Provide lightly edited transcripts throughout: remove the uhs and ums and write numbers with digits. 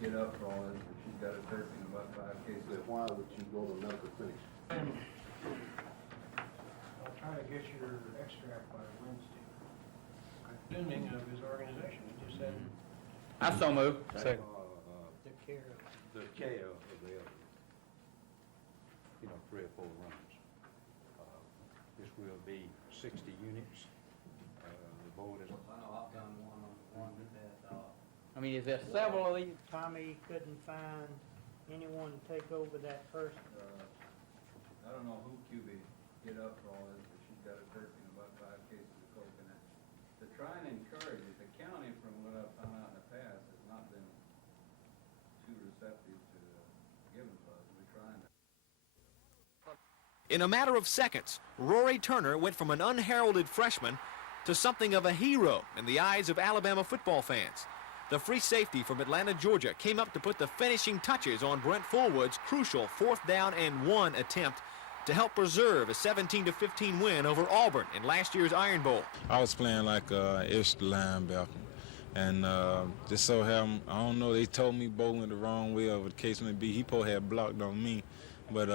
get up for all this, but she's got a turkey and about 5 cases. Why would you go to medical clinic? I'll try to get your extract by Wednesday. Consuming of his organization, he just said. I so move. The care of. The care of the elderly. 3 or 4 runs. This will be 60 units. The board is. I know I've done one that had, I mean, is there several of these? Tommy couldn't find anyone to take over that first. I don't know who QB get up for all this, but she's got a turkey and about 5 cases of coconut. To try and encourage it, the county, from what I've found out in the past, has not been too receptive to giving us. We're trying to. In a matter of seconds, Rory Turner went from an unheralded freshman to something of a hero in the eyes of Alabama football fans. The free safety from Atlanta, Georgia, came up to put the finishing touches on Brent Fullwood's crucial 4th down and 1 attempt to help preserve a 17-15 win over Auburn in last year's Iron Bowl. I was playing like extra linebacker, and just so happened, I don't know, they told me bowling the wrong way, or the case may be, he probably had blocked on me, but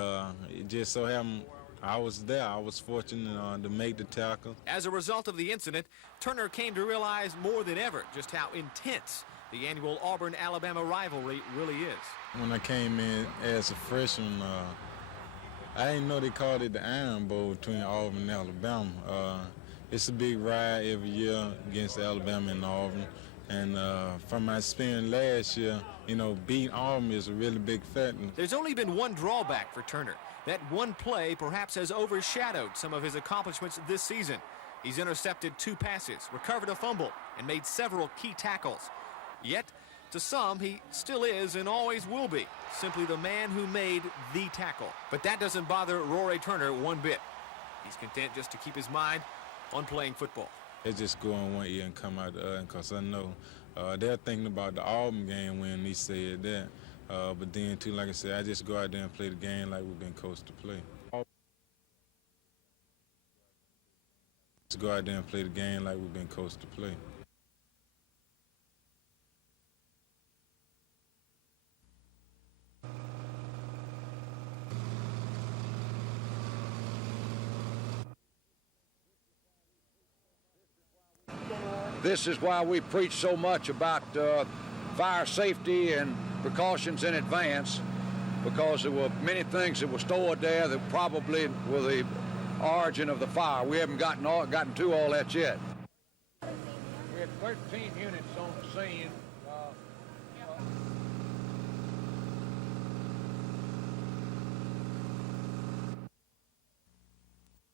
it just so happened I was there. I was fortunate to make the tackle. As a result of the incident, Turner came to realize more than ever just how intense the annual Auburn-Alabama rivalry really is. When I came in as a freshman, I didn't know they called it the Iron Bowl between Auburn and Alabama. It's a big ride every year against Alabama and Auburn. And from my experience last year, beating Auburn is a really big factor. There's only been one drawback for Turner. That one play perhaps has overshadowed some of his accomplishments this season. He's intercepted 2 passes, recovered a fumble, and made several key tackles. Yet, to some, he still is and always will be simply the man who made the tackle. But that doesn't bother Rory Turner one bit. He's content just to keep his mind on playing football. It just go in one ear and come out the other, because I know they're thinking about the Auburn game when he said that. But then, too, like I said, I just go out there and play the game like we've been coached to play. Just go out there and play the game like we've been coached to play. This is why we preach so much about fire safety and precautions in advance, because there were many things that were stored there that probably were the origin of the fire. We haven't gotten to all that yet. We had 13 units on the scene. All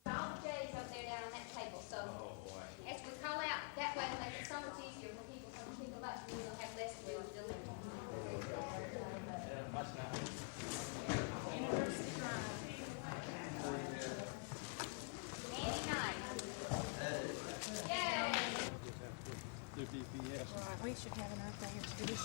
the J's up there down on that table, so as we call out that way, it'll make it so much easier for people. Some people like to have less to do. We should have enough there to do this.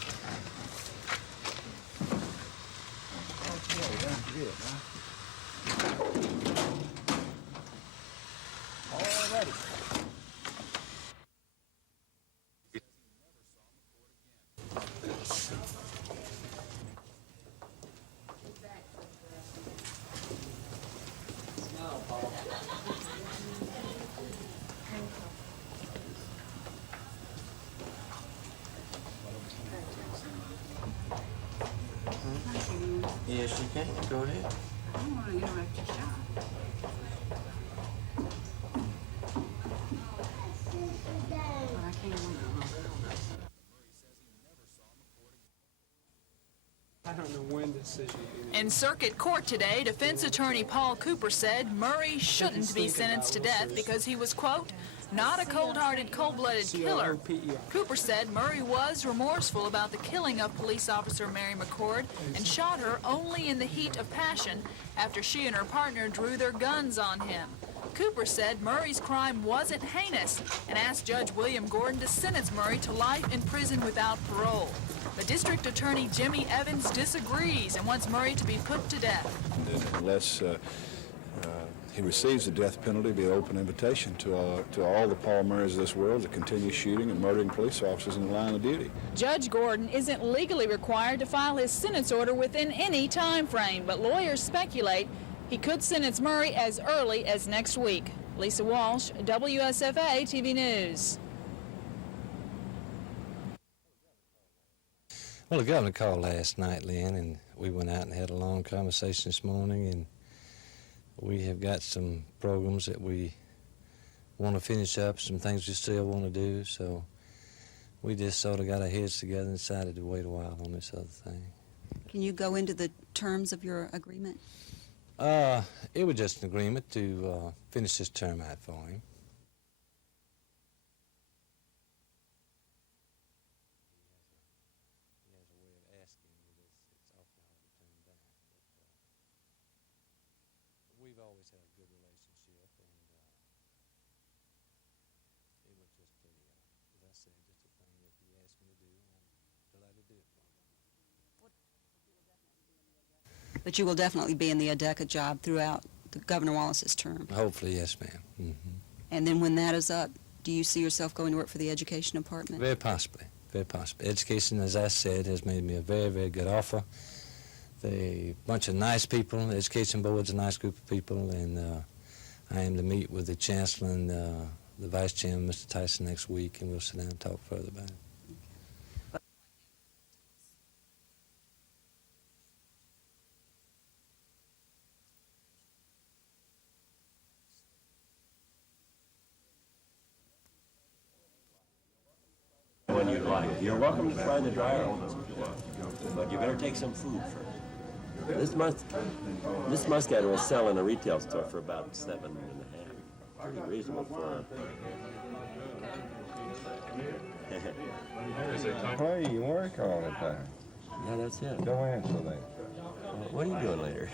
Yes, you can. Go ahead. I don't want to interrupt your shot. But I can't wait. I don't know when the decision is. In circuit court today, defense attorney Paul Cooper said Murray shouldn't be sentenced to death because he was, quote, not a cold-hearted, cold-blooded killer. Cooper said Murray was remorseful about the killing of police officer Mary McCord and shot her only in the heat of passion after she and her partner drew their guns on him. Cooper said Murray's crime wasn't heinous and asked Judge William Gordon to sentence Murray to life in prison without parole. But District Attorney Jimmy Evans disagrees and wants Murray to be put to death. Unless he receives the death penalty, be an open invitation to all the Paul Murrays of this world to continue shooting and murdering police officers in the line of duty. Judge Gordon isn't legally required to file his sentence order within any time frame, but lawyers speculate he could sentence Murray as early as next week. Lisa Walsh, WSFA TV News. Well, the governor called last night, Lynn, and we went out and had a long conversation this morning, and we have got some programs that we want to finish up, some things we still want to do, so we just sort of got our heads together and decided to wait a while on this other thing. Can you go into the terms of your agreement? It was just an agreement to finish this term out for him. We've always had a good relationship, and it was just a, as I said, just a thing that he asked me to do, and I'm delighted to do it for him. But you will definitely be in the ADECA job throughout Governor Wallace's term. Hopefully, yes, ma'am. Mm-hmm. And then when that is up, do you see yourself going to work for the Education Department? Very possibly, very possibly. Education, as I said, has made me a very, very good offer. They're a bunch of nice people. The Education Board's a nice group of people, and I am to meet with the Chancellor and the Vice Chairman, Mr. Tyson, next week, and we'll sit down and talk further about it. One you'd like. You're welcome to try the dryer ones if you want, but you better take some food first. This muscat will sell in a retail store for about $7.50. Pretty reasonable for Hey, you work all the time. Yeah, that's it. Don't answer that. What are you doing later?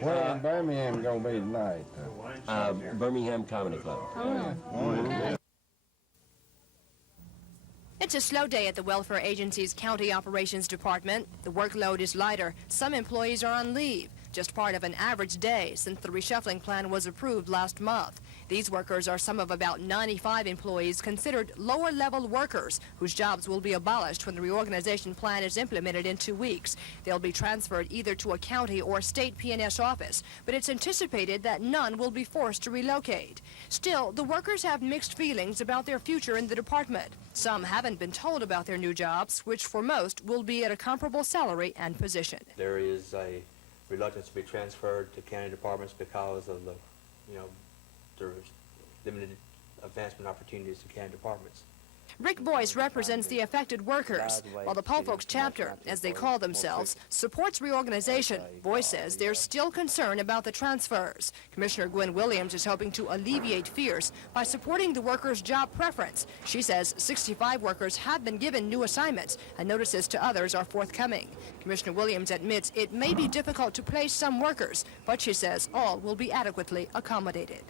Where in Birmingham gonna be tonight? Birmingham Comedy Club. Oh. It's a slow day at the Welfare Agency's County Operations Department. The workload is lighter. Some employees are on leave, just part of an average day since the reshuffling plan was approved last month. These workers are some of about 95 employees considered lower-level workers whose jobs will be abolished when the reorganization plan is implemented in 2 weeks. They'll be transferred either to a county or state P&S office, but it's anticipated that none will be forced to relocate. Still, the workers have mixed feelings about their future in the department. Some haven't been told about their new jobs, which for most will be at a comparable salary and position. There is a reluctance to be transferred to county departments because of the, there's limited advancement opportunities to county departments. Rick Boyce represents the affected workers, while the Paul Folks chapter, as they call themselves, supports reorganization. Boyce says there's still concern about the transfers. Commissioner Gwen Williams is hoping to alleviate fears by supporting the workers' job preference. She says 65 workers have been given new assignments, and notices to others are forthcoming. Commissioner Williams admits it may be difficult to place some workers, but she says all will be adequately accommodated.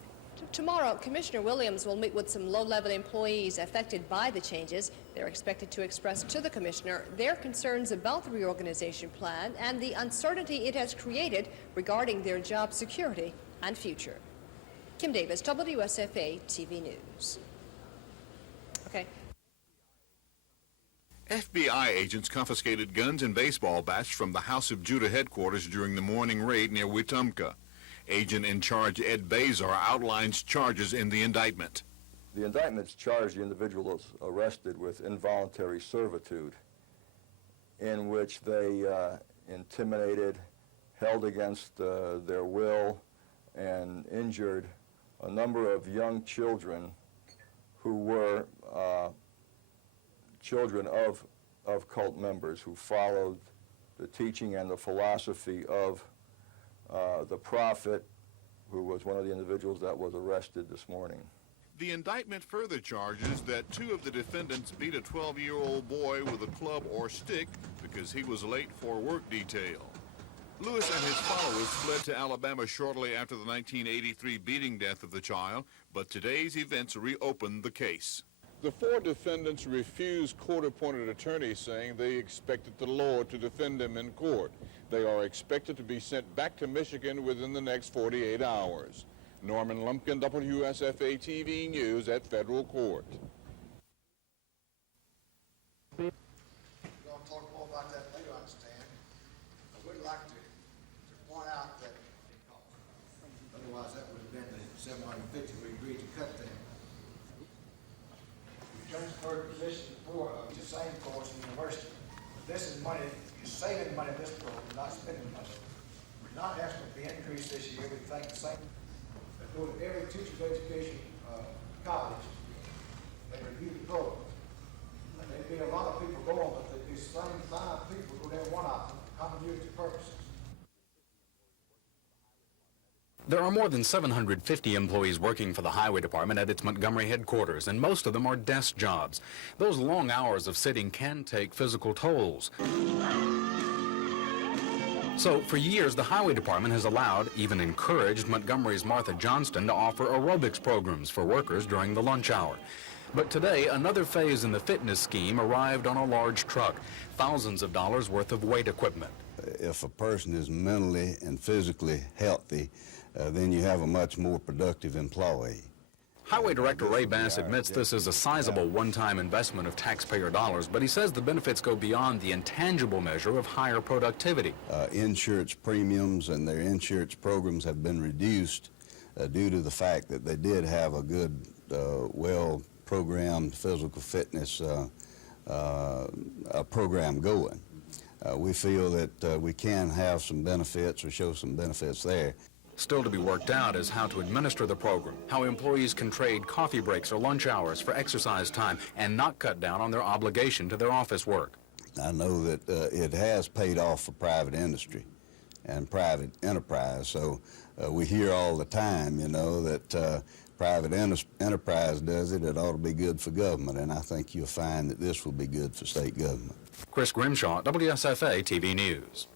Tomorrow, Commissioner Williams will meet with some low-level employees affected by the changes. They're expected to express to the Commissioner their concerns about the reorganization plan and the uncertainty it has created regarding their job security and future. Kim Davis, WSFA TV News. Okay. FBI agents confiscated guns and baseball bats from the House of Judah headquarters during the morning raid near Wetumpka. Agent in charge Ed Bazar outlines charges in the indictment. The indictments charge the individuals arrested with involuntary servitude, in which they intimidated, held against their will, and injured a number of young children who were children of cult members who followed the teaching and the philosophy of the prophet, who was one of the individuals that was arrested this morning. The indictment further charges that 2 of the defendants beat a 12-year-old boy with a club or stick because he was late for work detail. Lewis and his followers fled to Alabama shortly after the 1983 beating death of the child, but today's events reopened the case. The 4 defendants refused court-appointed attorneys, saying they expected the law to defend them in court. They are expected to be sent back to Michigan within the next 48 hours. Norman Lumpkin, WSFA TV News at Federal Court. We're going to talk more about that later, I understand. I would like to point out that otherwise that would have been the 750 we agreed to cut them. We transferred positions for the same course in the university. But this is money, you're saving money this program, not spending money. We're not asking for the increase this year, we think the same. They go to every teacher's education college and review the program. And there'd be a lot of people going, but there'd be the same 5 people go there, one of them, continuity purposes. There are more than 750 employees working for the Highway Department at its Montgomery headquarters, and most of them are desk jobs. Those long hours of sitting can take physical tolls. So, for years, the Highway Department has allowed, even encouraged, Montgomery's Martha Johnston to offer aerobics programs for workers during the lunch hour. But today, another phase in the fitness scheme arrived on a large truck, thousands of dollars worth of weight equipment. If a person is mentally and physically healthy, then you have a much more productive employee. Highway Director Ray Bass admits this is a sizable one-time investment of taxpayer dollars, but he says the benefits go beyond the intangible measure of higher productivity. Insurance premiums and their insurance programs have been reduced due to the fact that they did have a good, well-programmed physical fitness program going. We feel that we can have some benefits or show some benefits there. Still to be worked out is how to administer the program, how employees can trade coffee breaks or lunch hours for exercise time and not cut down on their obligation to their office work. I know that it has paid off for private industry and private enterprise, so we hear all the time, you know, that private enterprise does it, it ought to be good for government, and I think you'll find that this will be good for state government. Chris Grimshaw, WSFA TV News.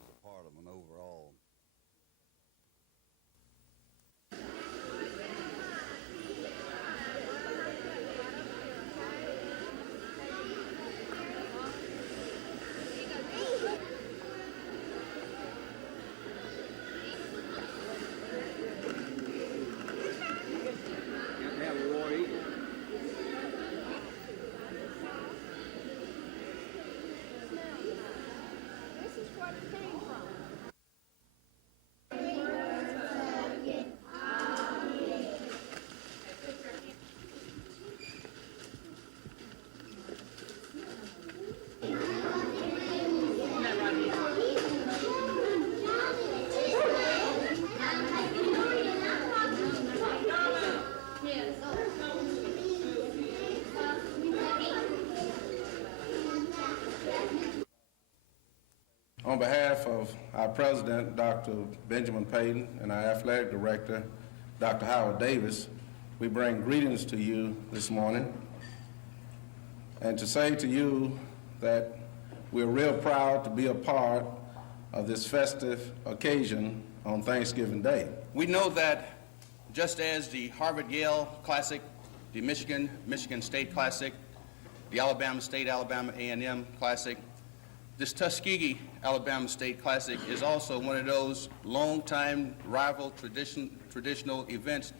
On behalf of our president, Dr. Benjamin Payton, and our athletic director, Dr. Howard Davis, we bring greetings to you this morning and to say to you that we're real proud to be a part of this festive occasion on Thanksgiving Day. We know that just as the Harvard-Yale Classic, the Michigan State Classic, the Alabama State Alabama A&M Classic, this Tuskegee Alabama State Classic is also one of those long-time rival traditional events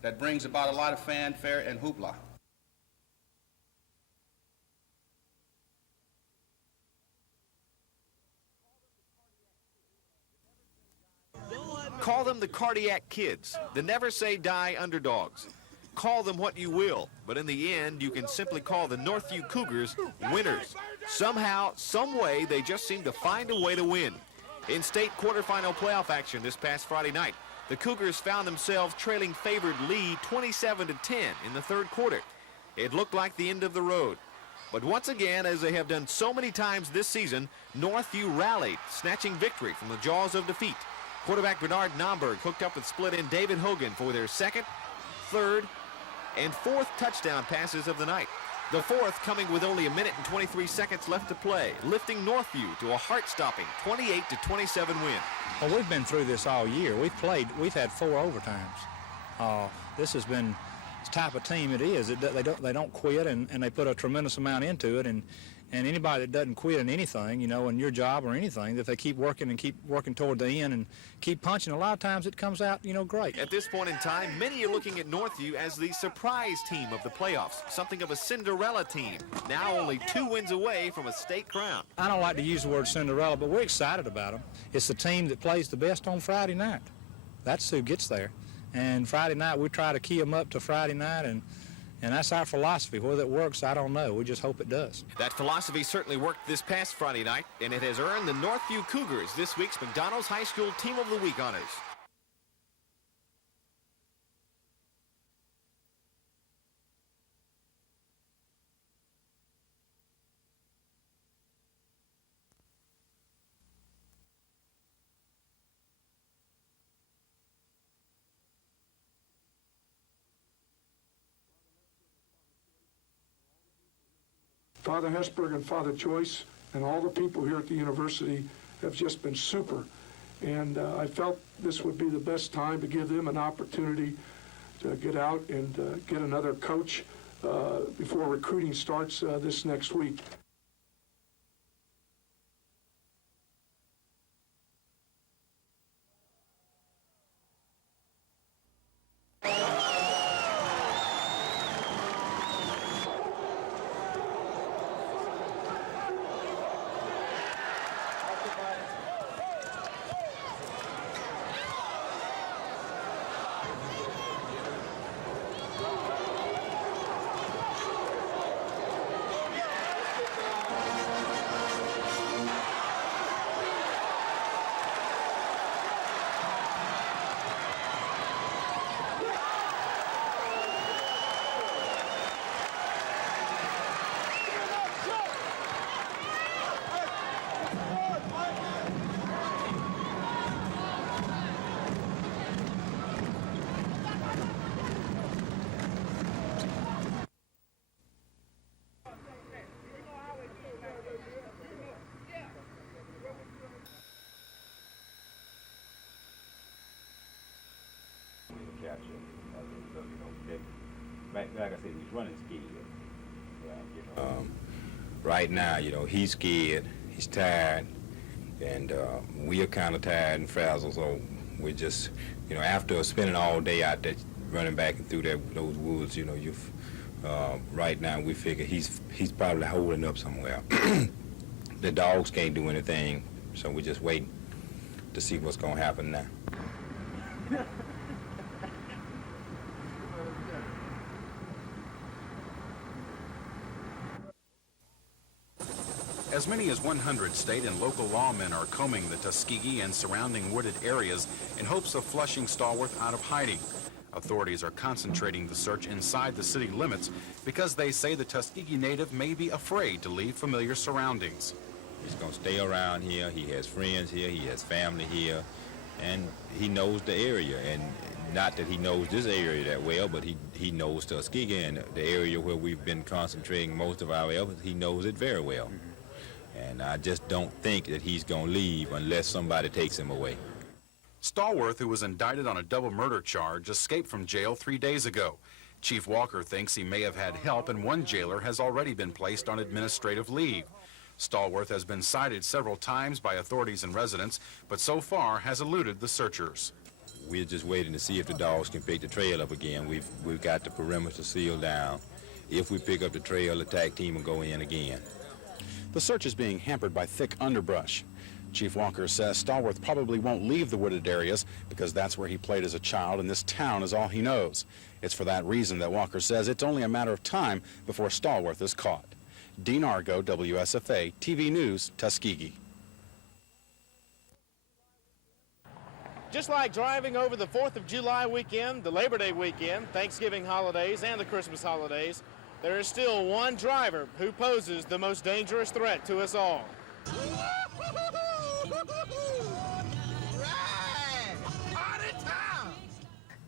that brings about a lot of fanfare and hoopla. Call them the cardiac kids, the never-say-die underdogs. Call them what you will, but in the end, you can simply call the Northview Cougars winners. Somehow, some way, they just seem to find a way to win. In state quarterfinal playoff action this past Friday night, the Cougars found themselves trailing favored Lee 27-10 in the third quarter. It looked like the end of the road. But once again, as they have done so many times this season, Northview rallied, snatching victory from the jaws of defeat. Quarterback Bernard Nomberg hooked up with split-end David Hogan for their second, third, and fourth touchdown passes of the night. The fourth coming with only 1 minute and 23 seconds left to play, lifting Northview to a heart-stopping 28-27 win. Well, we've been through this all year. We've had 4 overtimes. This has been type of team it is. They don't quit, and they put a tremendous amount into it. And anybody that doesn't quit in anything, you know, in your job or anything, if they keep working and keep working toward the end and keep punching, a lot of times it comes out, you know, great. At this point in time, many are looking at Northview as the surprise team of the playoffs, something of a Cinderella team, now only 2 wins away from a state crown. I don't like to use the word Cinderella, but we're excited about them. It's the team that plays the best on Friday night. That's who gets there. And Friday night, we try to key them up to Friday night, and that's our philosophy. Whether it works, I don't know. We just hope it does. That philosophy certainly worked this past Friday night, and it has earned the Northview Cougars this week's McDonald's High School Team of the Week honors. Father Hesberg and Father Joyce and all the people here at the university have just been super. And I felt this would be the best time to give them an opportunity to get out and get another coach before recruiting starts this next week. Like I said, he's running scared. Right now, you know, he's scared, he's tired, and we are kind of tired and frazzled, so we're just, you know, after spending all day out there running back and through those woods, you know, right now we figure he's probably holding up somewhere. The dogs can't do anything, so we're just waiting to see what's going to happen now. As many as 100 state and local lawmen are combing the Tuskegee and surrounding wooded areas in hopes of flushing Stallworth out of hiding. Authorities are concentrating the search inside the city limits because they say the Tuskegee native may be afraid to leave familiar surroundings. He's going to stay around here. He has friends here. He has family here. And he knows the area. And not that he knows this area that well, but he knows Tuskegee, and the area where we've been concentrating most of our efforts, he knows it very well. And I just don't think that he's going to leave unless somebody takes him away. Stallworth, who was indicted on a double murder charge, escaped from jail 3 days ago. Chief Walker thinks he may have had help, and one jailer has already been placed on administrative leave. Stallworth has been cited several times by authorities and residents, but so far has eluded the searchers. We're just waiting to see if the dogs can pick the trail up again. We've got the perimeter sealed down. If we pick up the trail, the attack team will go in again. The search is being hampered by thick underbrush. Chief Walker says Stallworth probably won't leave the wooded areas because that's where he played as a child, and this town is all he knows. It's for that reason that Walker says it's only a matter of time before Stallworth is caught. Dean Argo, WSFA, TV News, Tuskegee. Just like driving over the 4th of July weekend, the Labor Day weekend, Thanksgiving holidays, and the Christmas holidays, there is still one driver who poses the most dangerous threat to us all.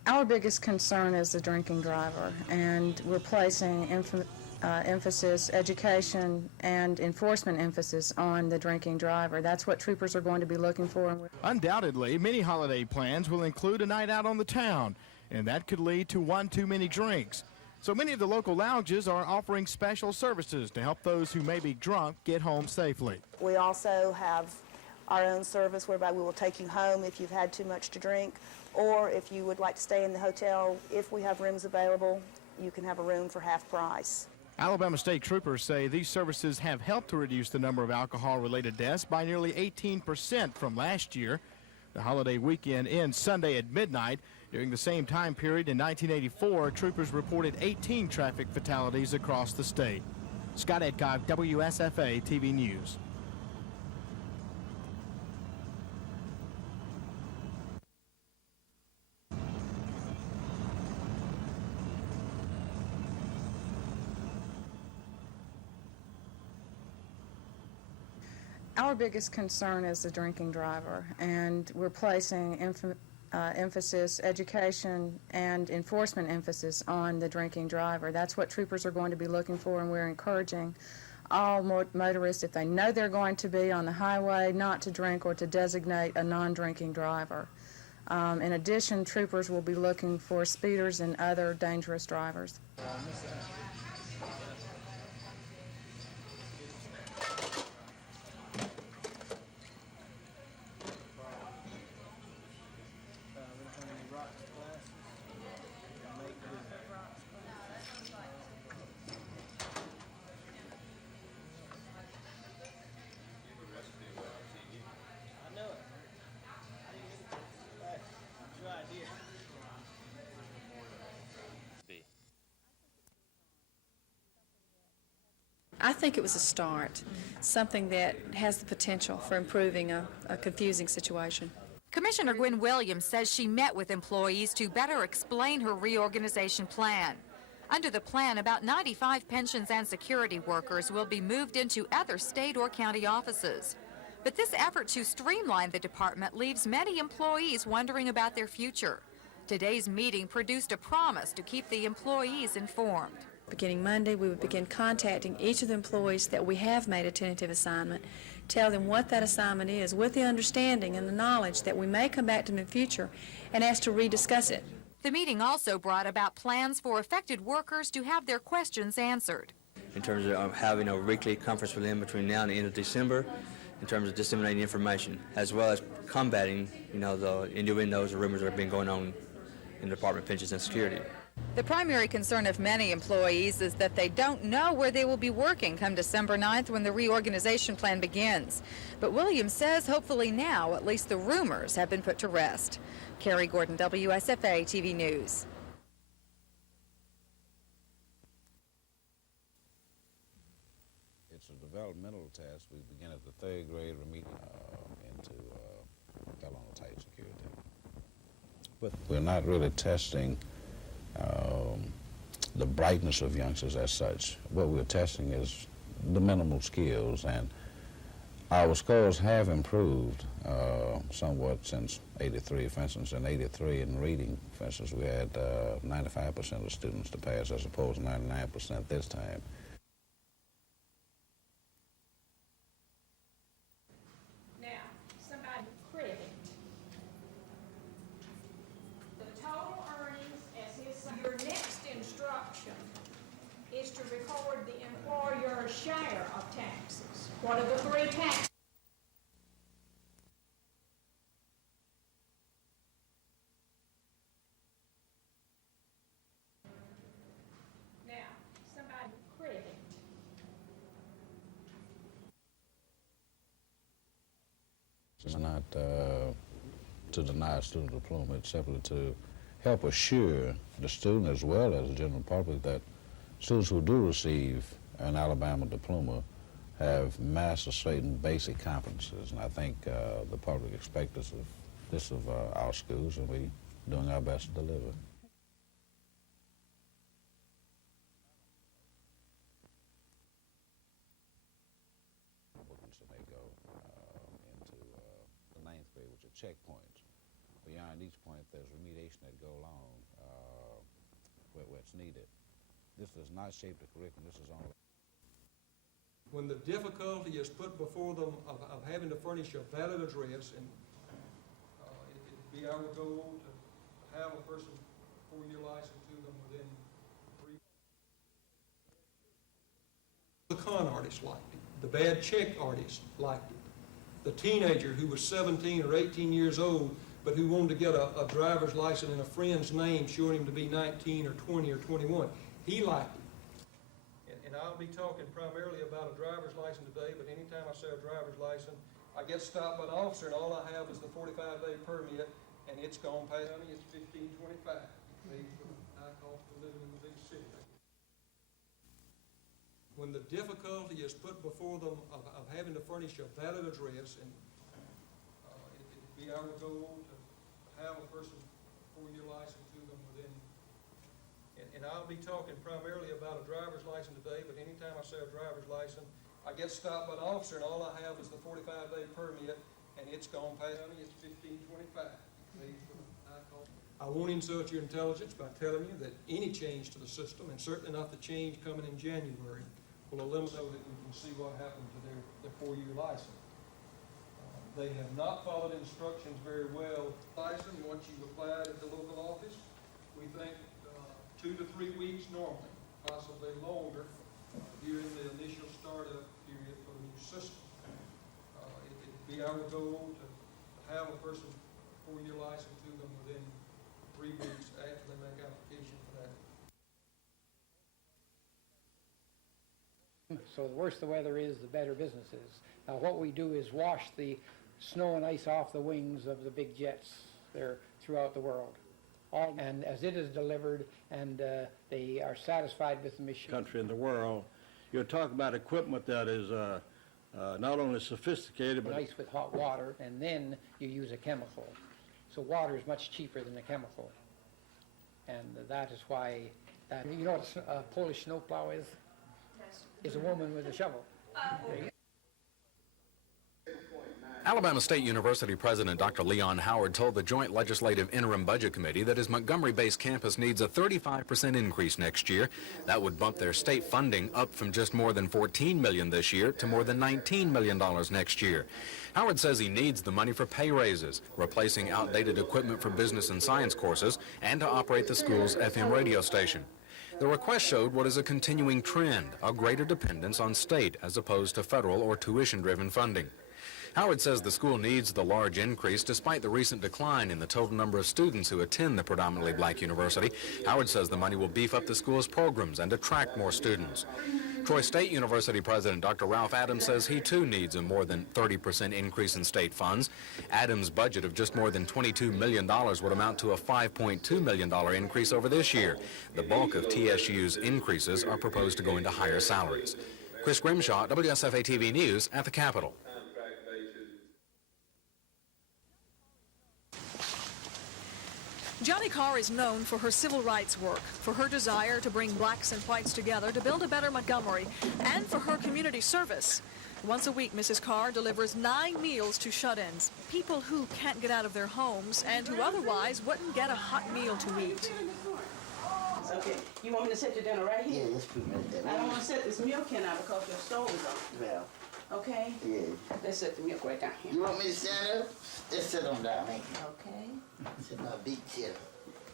Our biggest concern is the drinking driver, and we're placing emphasis, education, and enforcement emphasis on the drinking driver. That's what troopers are going to be looking for. Undoubtedly, many holiday plans will include a night out on the town. and that could lead to one too many drinks. So many of the local lounges are offering special services to help those who may be drunk get home safely. We also have our own service whereby we will take you home if you've had too much to drink, or if you would like to stay in the hotel, if we have rooms available, you can have a room for half price. Alabama State Troopers say these services have helped to reduce the number of alcohol-related deaths by nearly 18% from last year. The holiday weekend ends Sunday at midnight. During the same time period in 1984, troopers reported 18 traffic fatalities across the state. Scott Edcock, WSFA TV News. Our biggest concern is the drinking driver, and we're placing emphasis, education, and enforcement emphasis on the drinking driver. That's what troopers are going to be looking for, and we're encouraging all motorists, if they know they're going to be on the highway, not to drink or to designate a non-drinking driver. In addition, troopers will be looking for speeders and other dangerous drivers. I think it was a start, something that has the potential for improving a confusing situation. Commissioner Gwen Williams says she met with employees to better explain her reorganization plan. Under the plan, about 95 pensions and security workers will be moved into other state or county offices. But this effort to streamline the department leaves many employees wondering about their future. Today's meeting produced a promise to keep the employees informed. Beginning Monday, we would begin contacting each of the employees that we have made a tentative assignment, tell them what that assignment is, with the understanding and the knowledge that we may come back to them in the future and ask to rediscuss it. The meeting also brought about plans for affected workers to have their questions answered. In terms of having a weekly conference with them between now and the end of December, in terms of disseminating information, as well as combating, the innuendos or rumors that have been going on in the Department of Pensions and Security. The primary concern of many employees is that they don't know where they will be working come December 9th when the reorganization plan begins. But Williams says hopefully now at least the rumors have been put to rest. Carrie Gordon, WSFA TV News. It's a developmental test. We begin at the third grade remedial into tight security. But we're not really testing the brightness of youngsters as such. What we're testing is the minimal skills, and our scores have improved somewhat since '83. For instance, in '83 in reading, for instance, we had 95% of students to pass as opposed to 99% this time. Share of taxes. What are the three taxes? Now, somebody credit. It's not to deny a student diploma, it's simply to help assure the student as well as the general public that students who do receive an Alabama diploma have mastered certain basic competencies, and I think the public expects this of our schools, and we're doing our best to deliver. So they go into the 9th grade, which are checkpoints. Beyond each point, there's remediation that go along where it's needed. This does not shape the curriculum. This is only. When the difficulty is put before them of having to furnish a valid address, and it'd be our goal to have a person artist liked it. The bad check artist liked it. The teenager who was 17 or 18 years old but who wanted to get a driver's license in a friend's name showing him to be 19 or 20 or 21, he liked it. And I'll be talking primarily about a driver's license today, but anytime I say a driver's license, I get stopped by an officer and all I have is the 45-day permit, and it's gone past me. It's $15.25. Pays for the high cost of living in the big city. When the difficulty is put before them of having to furnish a valid address, and it'd be our goal to have a person for-year license to them within, and I'll be talking primarily about a driver's license today, but anytime I say a driver's license, I get stopped by an officer and all I have is the 45-day permit, and it's gone past me. It's $15.25. Pays for the high cost. I won't insult your intelligence by telling you that any change to the system, and certainly not the change coming in January, will eliminate so that we can see what happened to their 4-year license. They have not followed instructions very well. License, once you've applied at the local office, we think 2 to 3 weeks normally, possibly longer, during the initial startup period for the new system. It'd be our goal to have a person 4-year license to them within 3 weeks after they make application for that. So the worse the weather is, the better business is. Now what we do is wash the snow and ice off the wings of the big jets there throughout the world. And as it is delivered and they are satisfied with the machine. Country in the world, you're talking about equipment that is not only sophisticated, but ice with hot water, and then you use a chemical. So water is much cheaper than the chemical. And that is why, you know what a Polish snowplow is? Is a woman with a shovel. Alabama State University President Dr. Leon Howard told the Joint Legislative Interim Budget Committee that his Montgomery-based campus needs a 35% increase next year. That would bump their state funding up from just more than $14 million this year to more than $19 million next year. Howard says he needs the money for pay raises, replacing outdated equipment for business and science courses, and to operate the school's FM radio station. The request showed what is a continuing trend, a greater dependence on state as opposed to federal or tuition-driven funding. Howard says the school needs the large increase despite the recent decline in the total number of students who attend the predominantly black university. Howard says the money will beef up the school's programs and attract more students. Troy State University President Dr. Ralph Adams says he too needs a more than 30% increase in state funds. Adams' budget of just more than $22 million would amount to a $5.2 million increase over this year. The bulk of TSU's increases are proposed to go into higher salaries. Chris Grimshaw, WSFA TV News at the Capitol. Johnny Carr is known for her civil rights work, for her desire to bring blacks and whites together to build a better Montgomery, and for her community service. Once a week, Mrs. Carr delivers 9 meals to shut-ins, people who can't get out of their homes and who otherwise wouldn't get a hot meal to eat. Okay, you want me to set your dinner right here? Yeah, let's put it there. I don't want to set this milk can out because your stove is on. Well. Okay? Yeah. Let's set the milk right down here. You want me to stand up? Let's sit on down here. Okay. Sit on a big chair.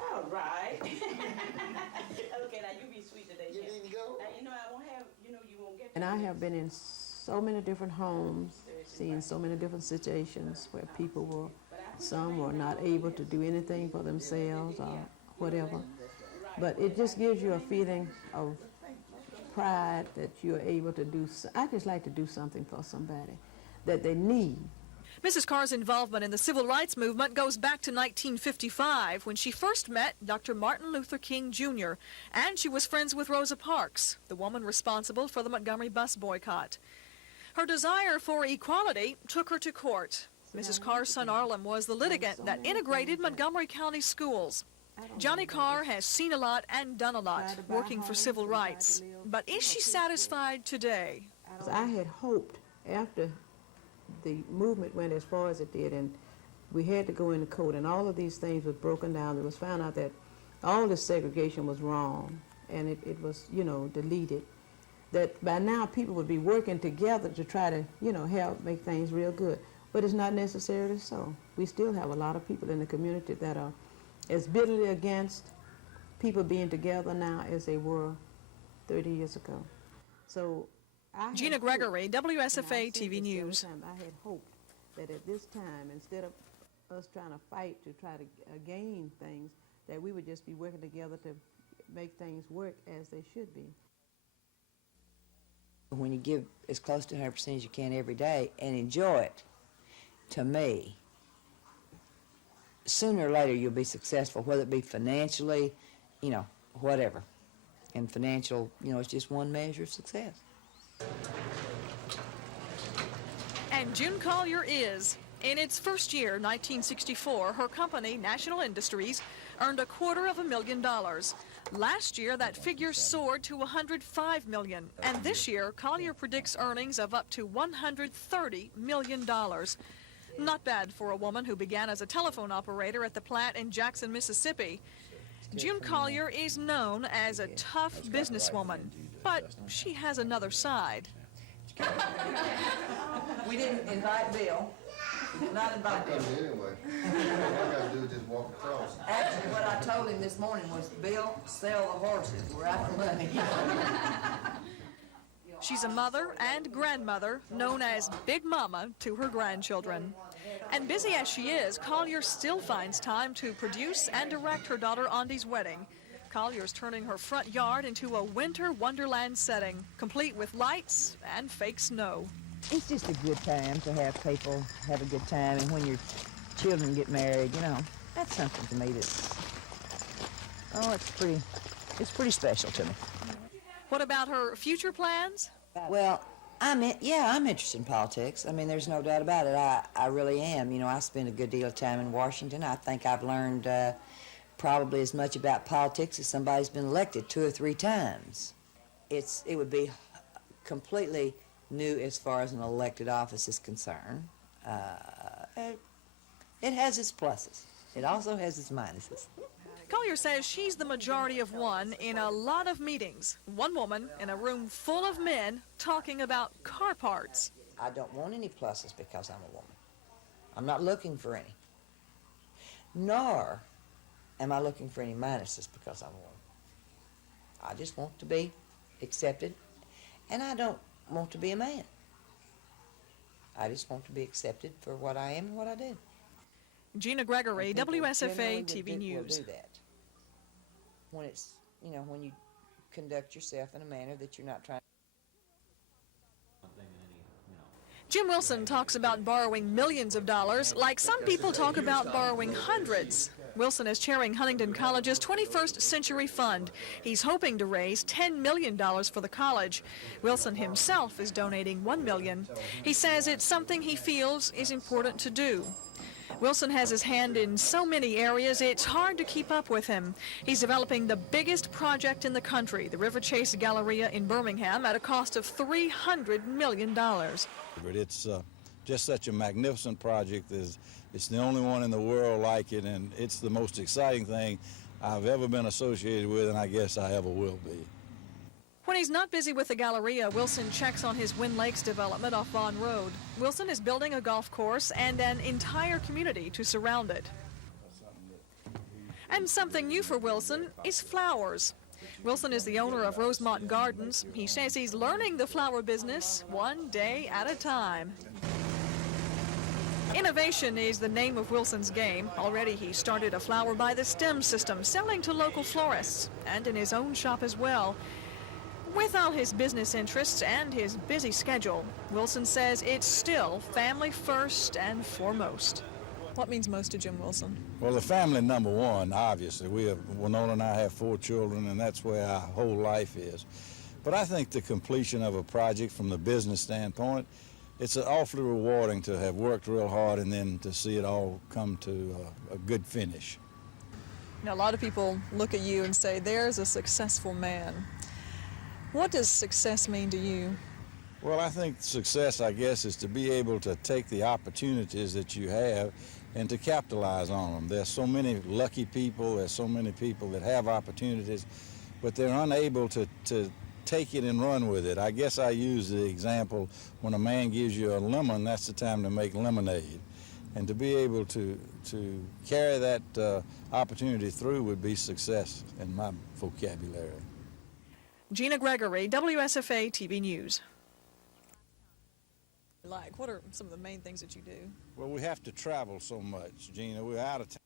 All right. Okay, now you be sweet today. You need to go? Now, you know, I won't have, you won't get... And I have been in so many different homes, seeing so many different situations where people some were not able to do anything for themselves or whatever. But it just gives you a feeling of pride that you're able to do. I just like to do something for somebody that they need. Mrs. Carr's involvement in the civil rights movement goes back to 1955 when she first met Dr. Martin Luther King Jr., and she was friends with Rosa Parks, the woman responsible for the Montgomery bus boycott. Her desire for equality took her to court. Mrs. Carr's son Arlen was the litigant that integrated Montgomery County schools. Johnny Carr has seen a lot and done a lot working for civil rights. But is she satisfied today? I had hoped after the movement went as far as it did, and we had to go into court, and all of these things was broken down. It was found out that all this segregation was wrong, and it was, deleted. That by now people would be working together to try to, help make things real good. But it's not necessarily so. We still have a lot of people in the community that are as bitterly against people being together now as they were 30 years ago. So Gina Gregory, WSFA TV News. I had hoped that at this time, instead of us trying to fight to try to gain things, that we would just be working together to make things work as they should be. When you give as close to 100% as you can every day and enjoy it, to me, sooner or later you'll be successful, whether it be financially, you know, whatever. And financial, you know, it's just one measure of success. And June Collier is. In its first year, 1964, her company, National Industries, earned $250,000. Last year, that figure soared to $105 million. And this year, Collier predicts earnings of up to $130 million. Not bad for a woman who began as a telephone operator at the plant in Jackson, Mississippi. June Collier is known as a tough businesswoman, but she has another side. We didn't invite Bill. We did not invite Bill. Anyway, all I gotta do is just walk across. Actually, what I told him this morning was, Bill, sell the horses. We're out of money. She's a mother and grandmother, known as Big Mama to her grandchildren. And busy as she is, Collier still finds time to produce and direct her daughter Andi's wedding. Collier's turning her front yard into a winter wonderland setting, complete with lights and fake snow. It's just a good time to have people have a good time, and when your children get married, you know, that's something to me that's, oh, it's pretty special to me. What about her future plans? Well, I'm interested in politics. I mean, there's no doubt about it. I really am. You know, I spend a good deal of time in Washington. I think I've learned probably as much about politics as somebody's been elected 2 or 3 times. It would be completely new as far as an elected office is concerned. It has its pluses. It also has its minuses. Collier says she's the majority of one in a lot of meetings. One woman in a room full of men talking about car parts. I don't want any pluses because I'm a woman. I'm not looking for any. Nor am I looking for any minuses because I'm a woman. I just want to be accepted, and I don't want to be a man. I just want to be accepted for what I am and what I do. Gina Gregory, WSFA TV News. Will do that. When it's, you know, when you conduct yourself in a manner that you're not trying. Jim Wilson talks about borrowing millions of dollars like some people talk about borrowing hundreds. Wilson is chairing Huntington College's 21st Century Fund. He's hoping to raise $10 million for the college. Wilson himself is donating $1 million. He says it's something he feels is important to do. Wilson has his hand in so many areas, it's hard to keep up with him. He's developing the biggest project in the country, the River Chase Galleria in Birmingham, at a cost of $300 million. But it's just such a magnificent project. It's the only one in the world like it, and it's the most exciting thing I've ever been associated with, and I guess I ever will be. When he's not busy with the Galleria, Wilson checks on his Wind Lakes development off Vaughn Road. Wilson is building a golf course and an entire community to surround it. And something new for Wilson is flowers. Wilson is the owner of Rosemont Gardens. He says he's learning the flower business one day at a time. Innovation is the name of Wilson's game. Already he started a flower by the stem system, selling to local florists and in his own shop as well. With all his business interests and his busy schedule, Wilson says it's still family first and foremost. What means most to Jim Wilson? Well, the family number one, obviously. Winona and I have 4 children, and that's where our whole life is. But I think the completion of a project from the business standpoint, it's awfully rewarding to have worked real hard and then to see it all come to a good finish. You know, a lot of people look at you and say, there's a successful man. What does success mean to you? Well, I think success, I guess, is to be able to take the opportunities that you have and to capitalize on them. There's so many lucky people, there's so many people that have opportunities, but they're unable to take it and run with it. I guess I use the example, when a man gives you a lemon, that's the time to make lemonade. And to be able to carry that opportunity through would be success in my vocabulary. Gina Gregory, WSFA TV News. Like, what are some of the main things that you do? Well, we have to travel so much, Gina. We're out of town.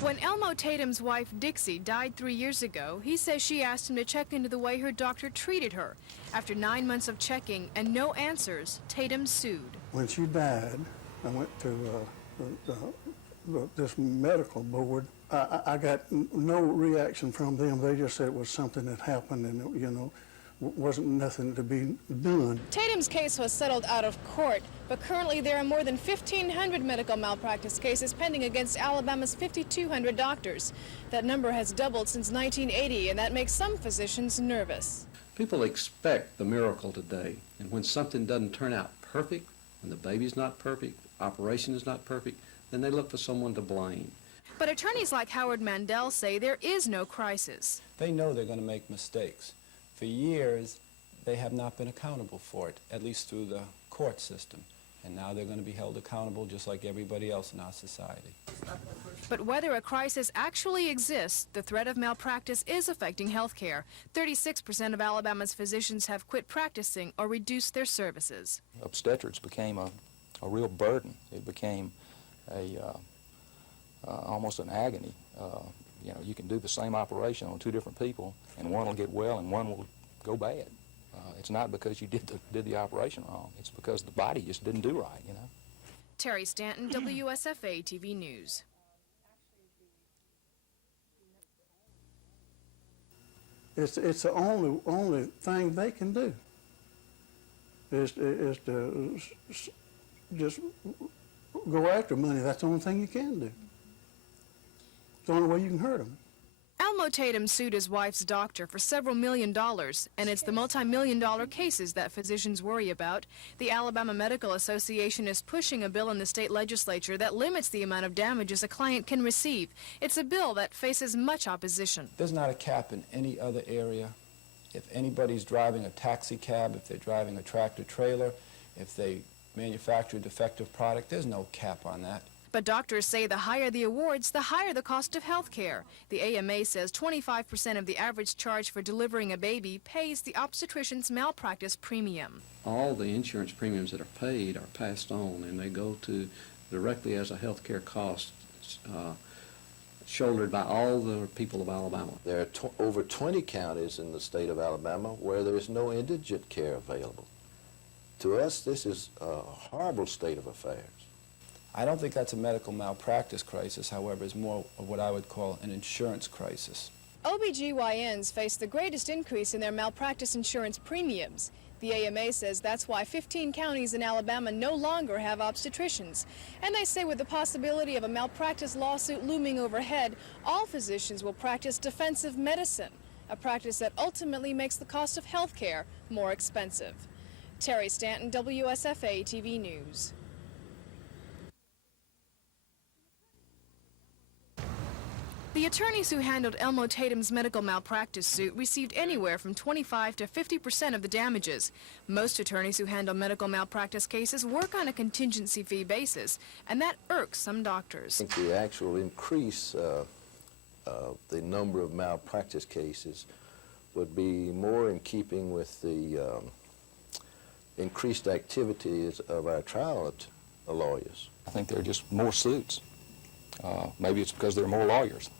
When Elmo Tatum's wife, Dixie, died 3 years ago, he says she asked him to check into the way her doctor treated her. After 9 months of checking and no answers, Tatum sued. When she died, I went to this medical board. I got no reaction from them. They just said it was something that happened and, you know, wasn't nothing to be done. Tatum's case was settled out of court, but currently there are more than 1,500 medical malpractice cases pending against Alabama's 5,200 doctors. That number has doubled since 1980, and that makes some physicians nervous. People expect the miracle today, and when something doesn't turn out perfect, when the baby's not perfect, the operation is not perfect, then they look for someone to blame. But attorneys like Howard Mandel say there is no crisis. They know they're going to make mistakes. For years, they have not been accountable for it, at least through the court system. And now they're going to be held accountable just like everybody else in our society. But whether a crisis actually exists, the threat of malpractice is affecting health care. 36% of Alabama's physicians have quit practicing or reduced their services. Obstetrics became a real burden. It became almost an agony. You know, you can do the same operation on two different people, and one will get well and one will go bad. It's not because you did the operation wrong. It's because the body just didn't do right, you know. Terry Stanton, WSFA TV News. It's the only thing they can do is to just go after money. That's the only thing you can do. It's the only way you can hurt them. Elmo Tatum sued his wife's doctor for several $1 million, and it's the multi-million-dollar cases that physicians worry about. The Alabama Medical Association is pushing a bill in the state legislature that limits the amount of damages a client can receive. It's a bill that faces much opposition. There's not a cap in any other area. If anybody's driving a taxi cab, if they're driving a tractor trailer, if they manufacture a defective product, there's no cap on that. But doctors say the higher the awards, the higher the cost of health care. The AMA says 25% of the average charge for delivering a baby pays the obstetrician's malpractice premium. All the insurance premiums that are paid are passed on, and they go to directly as a health care cost shouldered by all the people of Alabama. There are over 20 counties in the state of Alabama where there is no indigent care available. To us, this is a horrible state of affairs. I don't think that's a medical malpractice crisis. However, it's more of what I would call an insurance crisis. OBGYNs face the greatest increase in their malpractice insurance premiums. The AMA says that's why 15 counties in Alabama no longer have obstetricians. And they say with the possibility of a malpractice lawsuit looming overhead, all physicians will practice defensive medicine, a practice that ultimately makes the cost of health care more expensive. Terry Stanton, WSFA TV News. The attorneys who handled Elmo Tatum's medical malpractice suit received anywhere from 25% to 50% of the damages. Most attorneys who handle medical malpractice cases work on a contingency fee basis, and that irks some doctors. I think the actual increase of the number of malpractice cases would be more in keeping with the increased activities of our trial lawyers. I think there are just more suits. Maybe it's because there are more lawyers.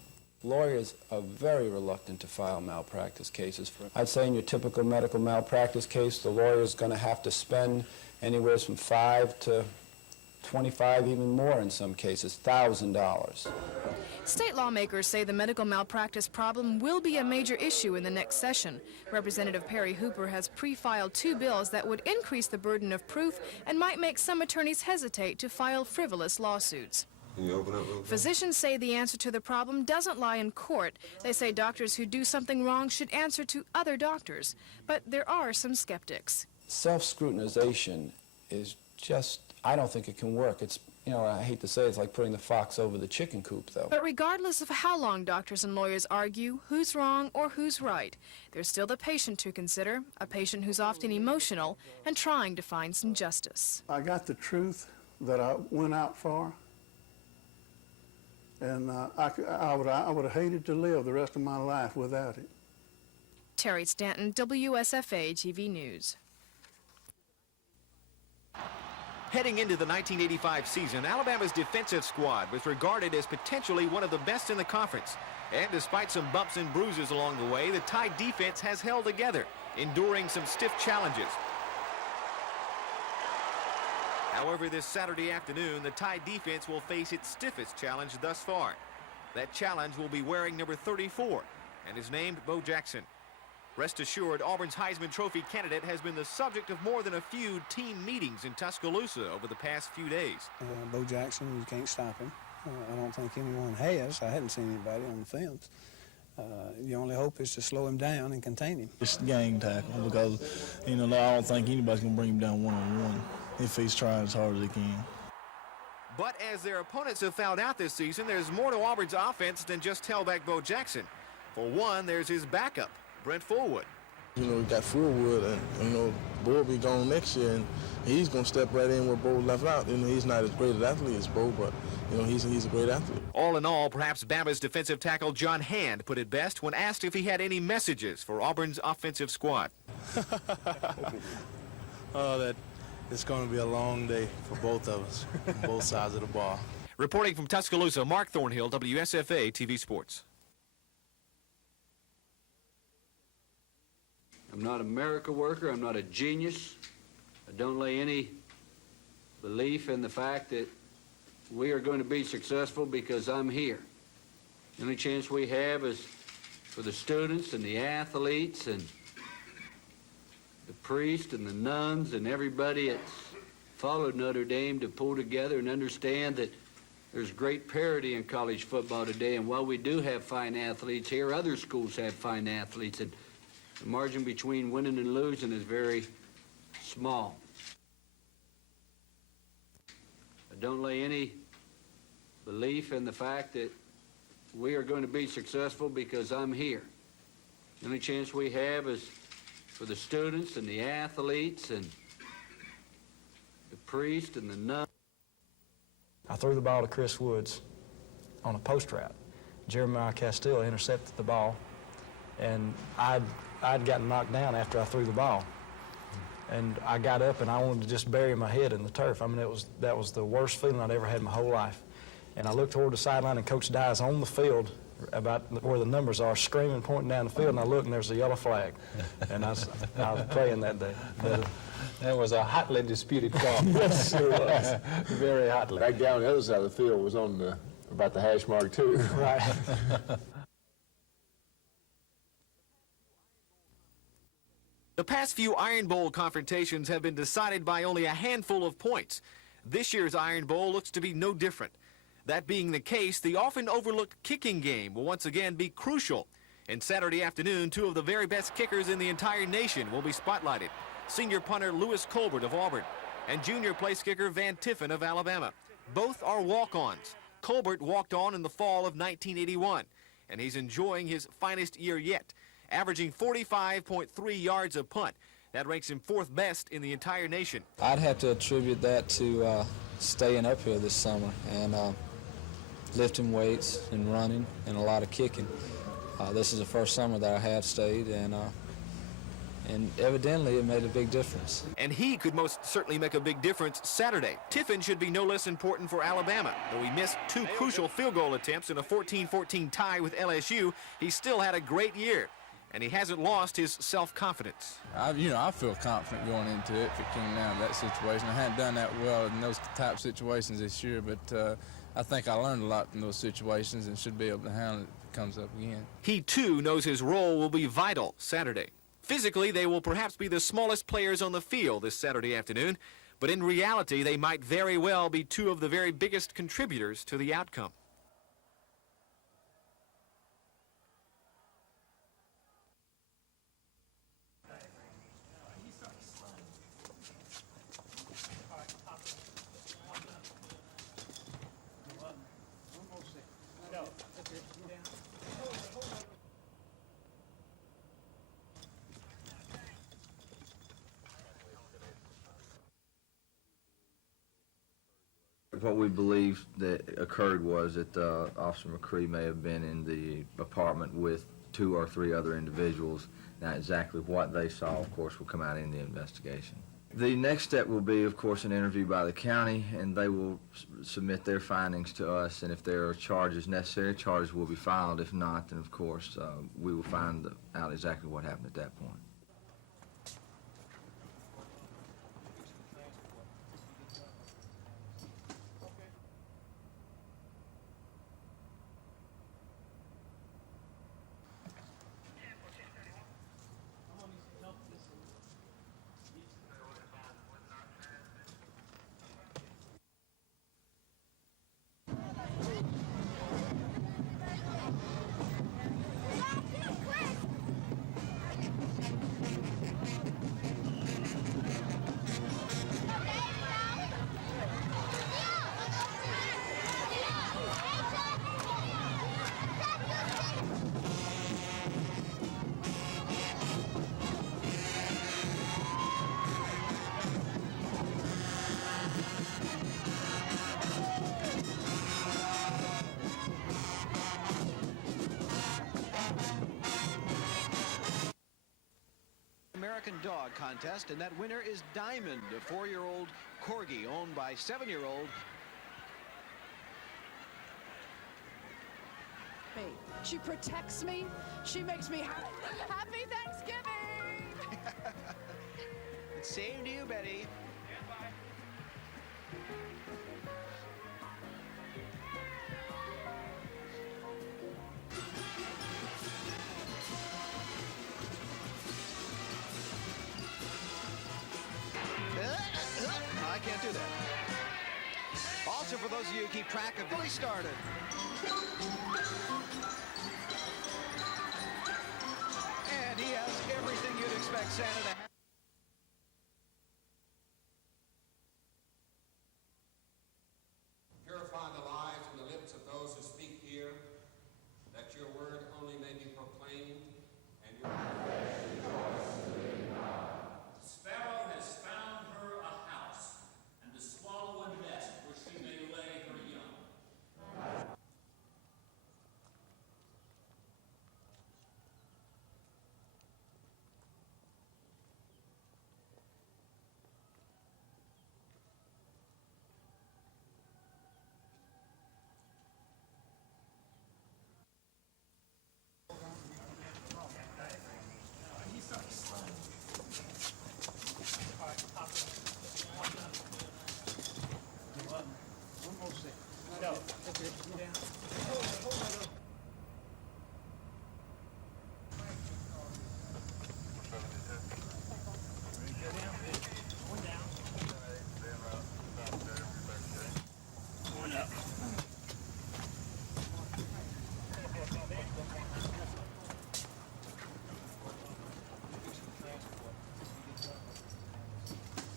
Lawyers are very reluctant to file malpractice cases. I'd say in your typical medical malpractice case, the lawyer is going to have to spend anywhere from $5,000 to $25,000, even more in some cases, $1,000. State lawmakers say the medical malpractice problem will be a major issue in the next session. Representative Perry Hooper has pre-filed 2 bills that would increase the burden of proof and might make some attorneys hesitate to file frivolous lawsuits. Can you open up real quick? Physicians say the answer to the problem doesn't lie in court. They say doctors who do something wrong should answer to other doctors. But there are some skeptics. Self-scrutinization is just, I don't think it can work. It's, you know, I hate to say it's like putting the fox over the chicken coop, though. But regardless of how long doctors and lawyers argue who's wrong or who's right, there's still the patient to consider, a patient who's often emotional and trying to find some justice. I got the truth that I went out for. And I would have hated to live the rest of my life without it. Terry Stanton, WSFA TV News. Heading into the 1985 season, Alabama's defensive squad was regarded as potentially one of the best in the conference. And despite some bumps and bruises along the way, the Tide defense has held together, enduring some stiff challenges. However, this Saturday afternoon, the Tide defense will face its stiffest challenge thus far. That challenge will be wearing number 34 and is named Bo Jackson. Rest assured, Auburn's Heisman Trophy candidate has been the subject of more than a few team meetings in Tuscaloosa over the past few days. Bo Jackson, you can't stop him. I don't think anyone has. I hadn't seen anybody on the films. The only hope is to slow him down and contain him. It's gang tackle because, you know, I don't think anybody's going to bring him down one-on-one if he's trying as hard as he can. But as their opponents have found out this season, there's more to Auburn's offense than just tailback Bo Jackson. For one, there's his backup, Brent Fullwood. You know, we got Fullwood, and, you know, Bo will be gone next year, and he's going to step right in where Bo left out. You know, he's not as great an athlete as Bo, but, you know, he's a great athlete. All in all, perhaps Bama's defensive tackle John Hand put it best when asked if he had any messages for Auburn's offensive squad. That it's going to be a long day for both of us, on both sides of the ball. Reporting from Tuscaloosa, Mark Thornhill, WSFA TV Sports. I'm not a miracle worker. I'm not a genius. I don't lay any belief in the fact that we are going to be successful because I'm here. The only chance we have is for the students and the athletes and the priests and the nuns and everybody that's followed Notre Dame to pull together and understand that there's great parity in college football today. And while we do have fine athletes here, other schools have fine athletes. And the margin between winning and losing is very small. I don't lay any belief in the fact that we are going to be successful because I'm here. The only chance we have is for the students and the athletes and the priest and the nun. I threw the ball to Chris Woods on a post route. Jeremiah Castile intercepted the ball, and I'd gotten knocked down after I threw the ball. And I got up and I wanted to just bury my head in the turf. I mean, that was the worst feeling I'd ever had in my whole life. And I looked toward the sideline, and Coach Dye's on the field about where the numbers are, screaming, pointing down the field, and I looked, and there's a yellow flag. And I was playing that day. That was a hotly disputed call. Yes, it was. Very hotly. That guy on the other side of the field was on about the hash mark, too. Right. The past few Iron Bowl confrontations have been decided by only a handful of points. This year's Iron Bowl looks to be no different. That being the case, the often overlooked kicking game will once again be crucial. And Saturday afternoon, two of the very best kickers in the entire nation will be spotlighted. Senior punter Lewis Colbert of Auburn and junior place kicker Van Tiffen of Alabama. Both are walk-ons. Colbert walked on in the fall of 1981, and he's enjoying his finest year yet, averaging 45.3 yards a punt. That ranks him fourth best in the entire nation. I'd have to attribute that to staying up here this summer and lifting weights and running and a lot of kicking. This is the first summer that I have stayed, and evidently it made a big difference. And he could most certainly make a big difference Saturday. Tiffen should be no less important for Alabama. Though he missed two crucial field goal attempts in a 14-14 tie with LSU, he still had a great year, and he hasn't lost his self-confidence. I feel confident going into it if it came down to that situation. I hadn't done that well in those type situations this year, but I think I learned a lot in those situations and should be able to handle it if it comes up again. He, too, knows his role will be vital Saturday. Physically, they will perhaps be the smallest players on the field this Saturday afternoon, but in reality, they might very well be two of the very biggest contributors to the outcome. What we believe that occurred was that Officer McCree may have been in the apartment with 2 or 3 other individuals. Now, exactly what they saw, of course, will come out in the investigation. The next step will be, of course, an interview by the county, and they will submit their findings to us, and if there are charges necessary, charges will be filed. If not, then, of course, we will find out exactly what happened at that point. American Dog Contest, and that winner is Diamond, a 4-year-old corgi owned by 7-year-old. She protects me. She makes me happy Thanksgiving. Same to you, Betty. I can't do that. Also, for those of you who keep track of who started. And he has everything you'd expect Santa to have. Purify the lives and the lips of those who speak here, that your word only may be proclaimed, and your The sparrow has found her a house, and the swallow a nest where she may lay her young.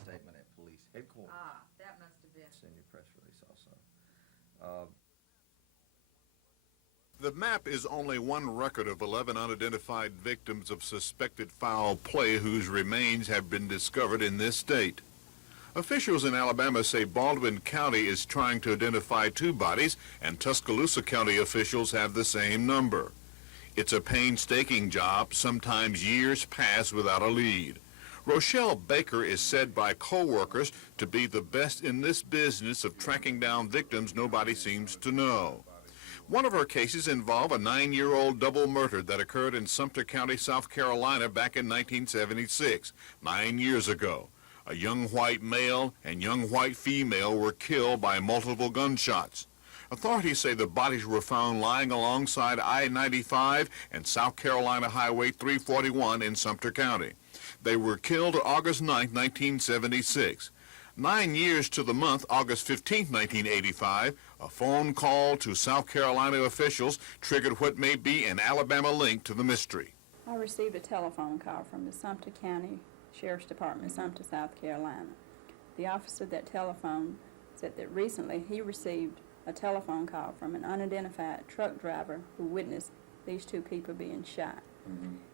Statement at police headquarters. That must have been. It's in your press release also. The map is only one record of 11 unidentified victims of suspected foul play whose remains have been discovered in this state. Officials in Alabama say Baldwin County is trying to identify 2 bodies, and Tuscaloosa County officials have the same number. It's a painstaking job. Sometimes years pass without a lead. Rochelle Baker is said by co-workers to be the best in this business of tracking down victims nobody seems to know. One of her cases involved a 9-year-old double murder that occurred in Sumter County, South Carolina back in 1976, 9 years ago. A young white male and young white female were killed by multiple gunshots. Authorities say the bodies were found lying alongside I-95 and South Carolina Highway 341 in Sumter County. They were killed August 9, 1976. 9 years to the month, August 15, 1985, a phone call to South Carolina officials triggered what may be an Alabama link to the mystery. I received a telephone call from the Sumter County Sheriff's Department, Sumter, South Carolina. The officer that telephoned said that recently he received a telephone call from an unidentified truck driver who witnessed these 2 people being shot.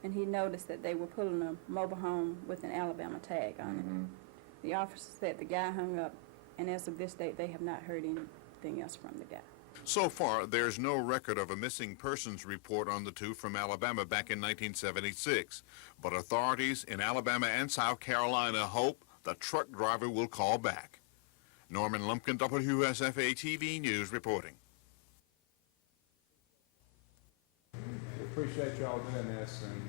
And he noticed that they were pulling a mobile home with an Alabama tag on it. The officer said the guy hung up, and as of this date, they have not heard anything else from the guy. So far, there's no record of a missing persons report on the two from Alabama back in 1976. But authorities in Alabama and South Carolina hope the truck driver will call back. Norman Lumpkin, WSFA TV News reporting. We appreciate y'all doing this, and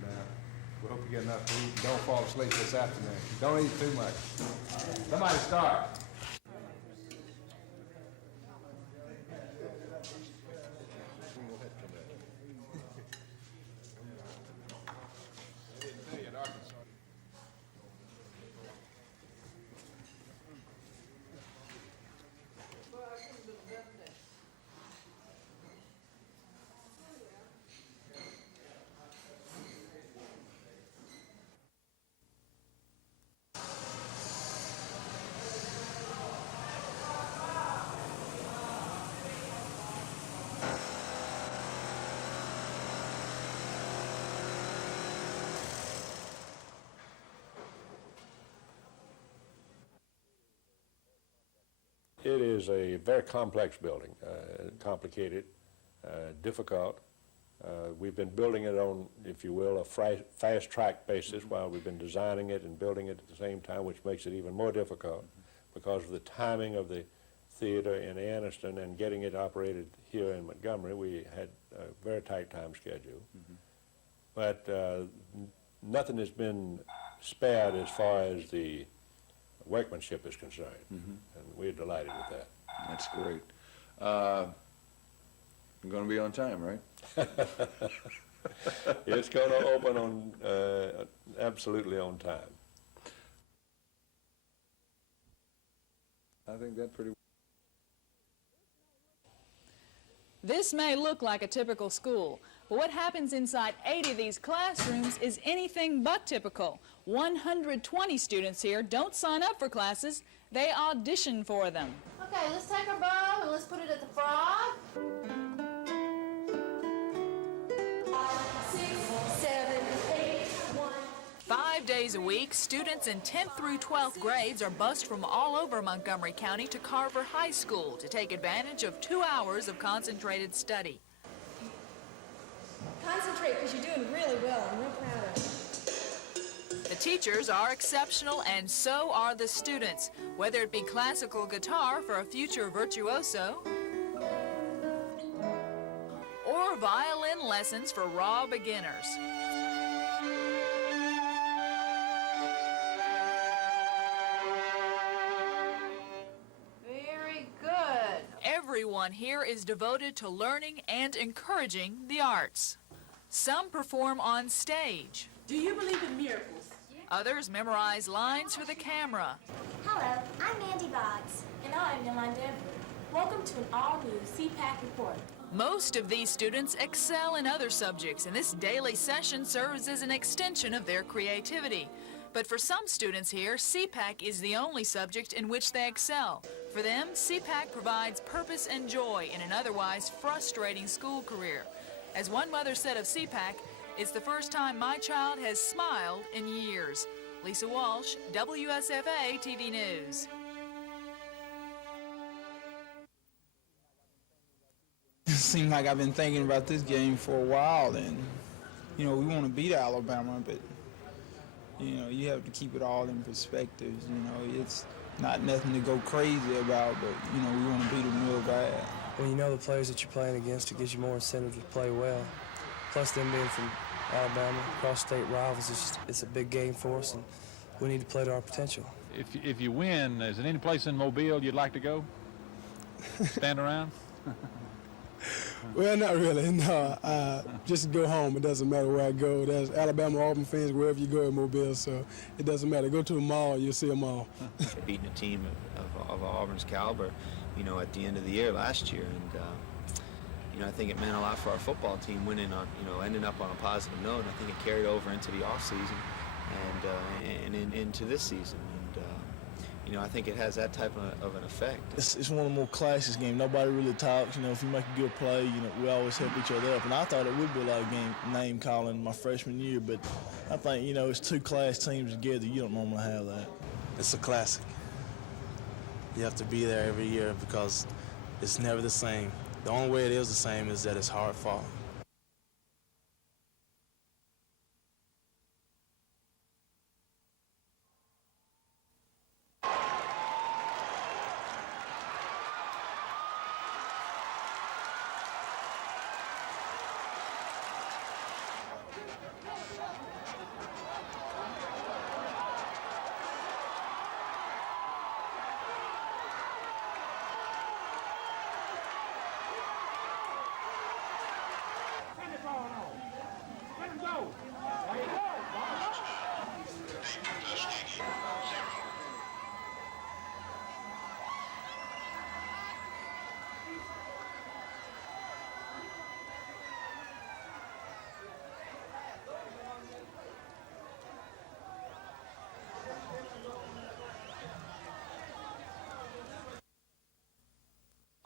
we hope you get enough to eat and don't fall asleep this afternoon. Don't eat too much. Somebody start. It is a very complex building, complicated, difficult. We've been building it on, if you will, a fast track basis while we've been designing it and building it at the same time, which makes it even more difficult because of the timing of the theater in Anniston and getting it operated here in Montgomery. We had a very tight time schedule. But nothing has been spared as far as the workmanship is concerned, and we're delighted with that. That's great. I'm going to be on time, right? It's going to open on absolutely on time. I think that's pretty. This may look like a typical school, but what happens inside 80 of these classrooms is anything but typical. 120 students here don't sign up for classes, they audition for them. Okay, let's take our bow and let's put it at the frog. 5, 6, 7, 8, 1. 5 days a week, students in 10th through 12th grades are bused from all over Montgomery County to Carver High School to take advantage of 2 hours of concentrated study. Concentrate, because you're doing really well. I'm real proud of you. The teachers are exceptional, and so are the students, whether it be classical guitar for a future virtuoso or violin lessons for raw beginners. Very good. Everyone here is devoted to learning and encouraging the arts. Some perform on stage. Do you believe in miracles? Others memorize lines for the camera. Hello, I'm Mandy Boggs. And I'm Yolanda Everett. Welcome to an all-new CPAC report. Most of these students excel in other subjects, and this daily session serves as an extension of their creativity. But for some students here, CPAC is the only subject in which they excel. For them, CPAC provides purpose and joy in an otherwise frustrating school career. As one mother said of CPAC, "It's the first time my child has smiled in years." Lisa Walsh, WSFA TV News. It seems like I've been thinking about this game for a while, and, you know, we want to beat Alabama, but, you know, you have to keep it all in perspective. You know, it's not nothing to go crazy about, but, you know, we want to beat them real bad. When you know the players that you're playing against, it gives you more incentive to play well. Plus, them being from Alabama, cross-state rivals, it's a big game for us, and we need to play to our potential. If you win, is there any place in Mobile you'd like to go? Stand around? Well, not really, no. Just go home. It doesn't matter where I go. There's Alabama, Auburn fans, wherever you go in Mobile, so it doesn't matter. Go to a mall, you'll see them all. Beating a team of Auburn's caliber, you know, at the end of the year last year, and you know, I think it meant a lot for our football team winning on, you know, ending up on a positive note. And I think it carried over into the off season and into this season. And you know, I think it has that type of an effect. It's one of the more classiest games. Nobody really talks. You know, if you make a good play, you know, we always help each other up. And I thought it would be a lot of name calling my freshman year, but I think, you know, it's two class teams together. You don't normally have that. It's a classic. You have to be there every year because it's never the same. The only way it is the same is that it's hard fought.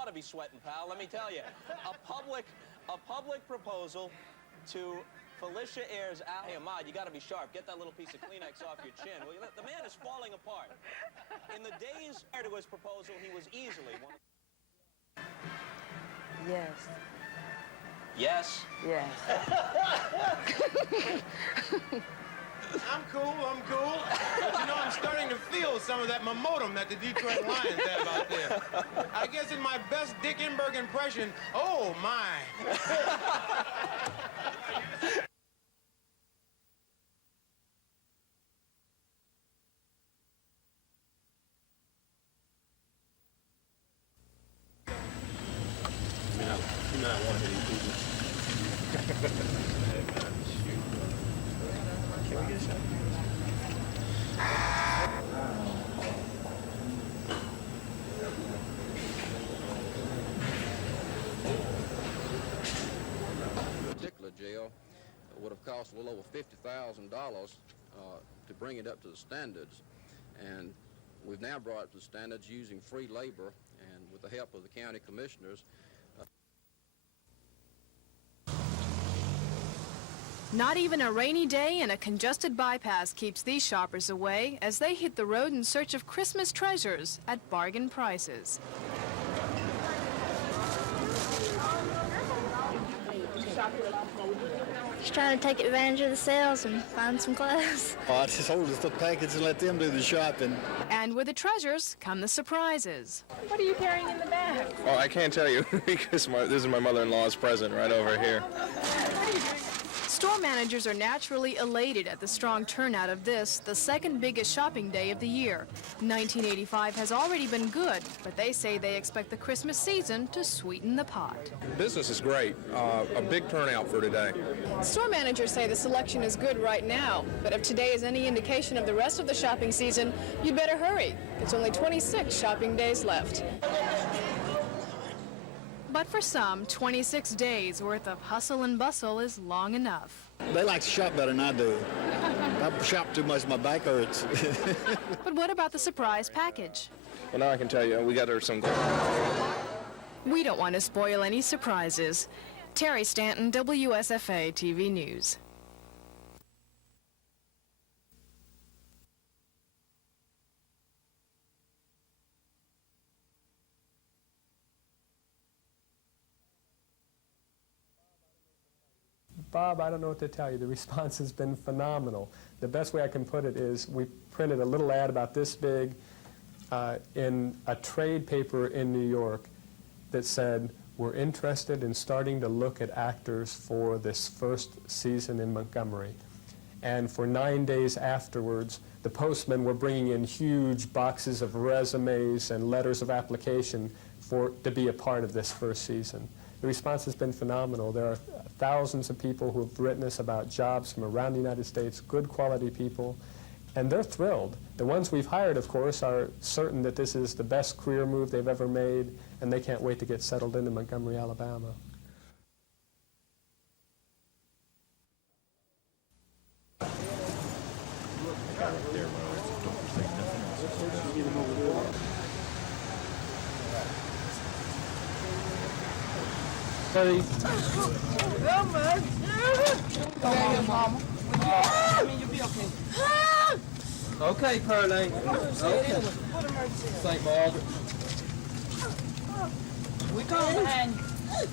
To be sweating, pal. Let me tell you, a public proposal to Felicia Ayers out. Hey, Ahmad, you got to be sharp. Get that little piece of Kleenex off your chin. Well, the man is falling apart. In the days prior to his proposal, he was easily one. Yes. Yes. Yes. I'm cool. But you know, I'm starting to feel some of that momentum that the Detroit Lions have out there. I guess in my best Dick Enberg impression, oh my. You not want to hit these people. Can we get a shot? Particular jail would have cost well over $50,000 to bring it up to the standards, and we've now brought it to the standards using free labor and with the help of the county commissioners. Not even a rainy day and a congested bypass keeps these shoppers away as they hit the road in search of Christmas treasures at bargain prices. Just trying to take advantage of the sales and find some clothes. I just hold the package and let them do the shopping. And with the treasures come the surprises. What are you carrying in the bag? Oh, I can't tell you because this is my mother-in-law's present right over here. Store managers are naturally elated at the strong turnout of this, the second biggest shopping day of the year. 1985 has already been good, but they say they expect the Christmas season to sweeten the pot. Business is great. A big turnout for today. Store managers say the selection is good right now, but if today is any indication of the rest of the shopping season, you'd better hurry. It's only 26 shopping days left. But for some, 26 days worth of hustle and bustle is long enough. They like to shop better than I do. I shop too much, my back hurts. But what about the surprise package? Well, now I can tell you, we got her some... We don't want to spoil any surprises. Terry Stanton, WSFA TV News. Bob, I don't know what to tell you. The response has been phenomenal. The best way I can put it is we printed a little ad about this big in a trade paper in New York that said, we're interested in starting to look at actors for this first season in Montgomery. And for 9 days afterwards, the postmen were bringing in huge boxes of resumes and letters of application to be a part of this first season. The response has been phenomenal. There are thousands of people who have written us about jobs from around the United States, good quality people, and they're thrilled. The ones we've hired, of course, are certain that this is the best career move they've ever made, and they can't wait to get settled into Montgomery, Alabama. Hey. Come on, Mama. I mean, you'll be okay. Okay, Pearlie. Okay. St. Margaret. We come behind you. Roger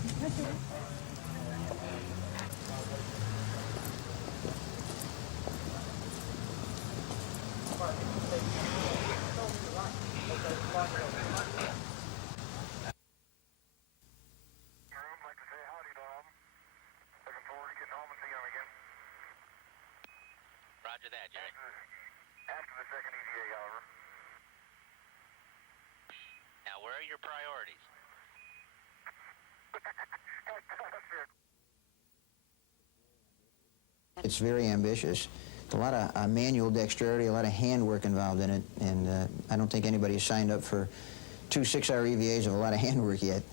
that, Jerry. After the second ETA, however. Now, where are your priorities? It's very ambitious. A lot of manual dexterity, a lot of handwork involved in it, and I don't think anybody has signed up for 2 6-hour EVAs of a lot of handwork yet.